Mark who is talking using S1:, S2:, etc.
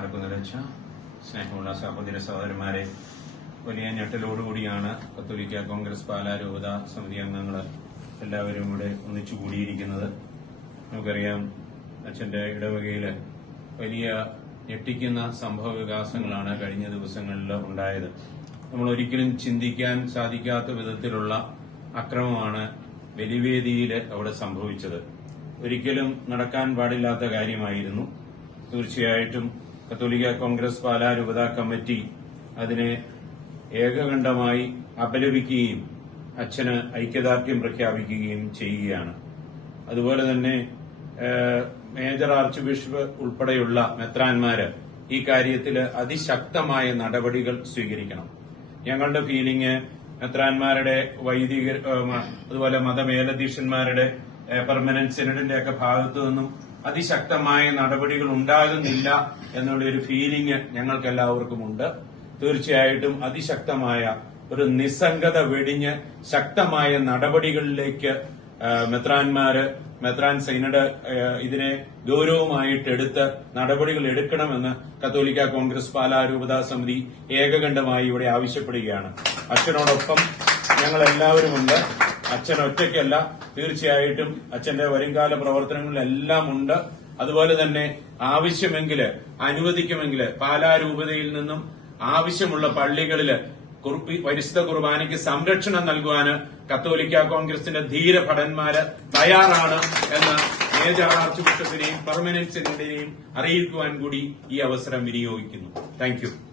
S1: എല്ലാവർക്കും നിലച്ച സ്നേഹമുള്ള സഹോദര സഹോദരന്മാരെ വലിയ ഞെട്ടലോടുകൂടിയാണ് കത്തോലിക്ക കോൺഗ്രസ് പാലാ രൂപത സമിതി അംഗങ്ങൾ എല്ലാവരും ഇവിടെ ഒന്നിച്ചു കൂടിയിരിക്കുന്നത്. നമുക്കറിയാം അച്ഛന്റെ ഇടവകയിൽ വലിയ ഞെട്ടിക്കുന്ന സംഭവ വികാസങ്ങളാണ് കഴിഞ്ഞ ദിവസങ്ങളിൽ ഉണ്ടായത്. നമ്മൾ ഒരിക്കലും ചിന്തിക്കാൻ സാധിക്കാത്ത വിധത്തിലുള്ള അക്രമമാണ് ബലിവേദിയിൽ അവിടെ സംഭവിച്ചത്. ഒരിക്കലും നടക്കാൻ പാടില്ലാത്ത കാര്യമായിരുന്നു. തീർച്ചയായിട്ടും കത്തോലിക്ക കോൺഗ്രസ് പാലാ രൂപതാ കമ്മിറ്റി അതിനെ ഏകകണ്ഠമായി അപലപിക്കുകയും അച്ഛന് ഐക്യദാർഢ്യം പ്രഖ്യാപിക്കുകയും ചെയ്യുകയാണ്. അതുപോലെ തന്നെ മേജർ ആർച്ച് ബിഷപ്പ് ഉൾപ്പെടെയുള്ള മെത്രാന്മാര് ഈ കാര്യത്തിൽ അതിശക്തമായ നടപടികൾ സ്വീകരിക്കണം. ഞങ്ങളുടെ ഫീലിംഗ് മെത്രാന്മാരുടെ വൈദിക അതുപോലെ മതമേലധ്യക്ഷന്മാരുടെ ഏഹ്, പെർമനന്റ് സിനഡിന്റെ ഒക്കെ ഭാഗത്തു നിന്നും അതിശക്തമായ നടപടികൾ ഉണ്ടാകുന്നില്ല എന്നുള്ള ഒരു ഫീലിംഗ് ഞങ്ങൾക്ക് എല്ലാവർക്കും ഉണ്ട്. തീർച്ചയായിട്ടും അതിശക്തമായ ഒരു നിസ്സംഗത വെടിഞ്ഞ് ശക്തമായ നടപടികളിലേക്ക് മെത്രാൻമാര് മെത്രാൻ സൈനഡ് ഇതിനെ ഗൌരവമായിട്ട് എടുത്ത് നടപടികൾ എടുക്കണമെന്ന് കത്തോലിക്ക കോൺഗ്രസ് പാലാ രൂപതാ സമിതി ഏകകണ്ഠമായി ഇവിടെ ആവശ്യപ്പെടുകയാണ്. അച്ഛനോടൊപ്പം ഞങ്ങൾ എല്ലാവരുമുണ്ട് അച്ഛൻ ഒറ്റയ്ക്കല്ല. തീർച്ചയായിട്ടും അച്ഛന്റെ വരുംകാല പ്രവർത്തനങ്ങളിലെല്ലാം ഉണ്ട്. അതുപോലെ തന്നെ ആവശ്യമെങ്കിൽ അനുവദിക്കുമെങ്കിൽ പാലാരൂപതയിൽ നിന്നും ആവശ്യമുള്ള പള്ളികളിൽ കുർപ്പി പരിശുദ്ധ കുർബാനയ്ക്ക് സംരക്ഷണം നൽകുവാന് കത്തോലിക്ക കോൺഗ്രസിന്റെ ധീര ഭടന്മാര് തയ്യാറാണ് എന്ന് മേജർ ആർച്ച് ബിഷപ്പിനെയും പെർമനന്റ് സെക്രട്ടറിയെയും അറിയിക്കുവാൻ കൂടി ഈ അവസരം വിനിയോഗിക്കുന്നു. താങ്ക്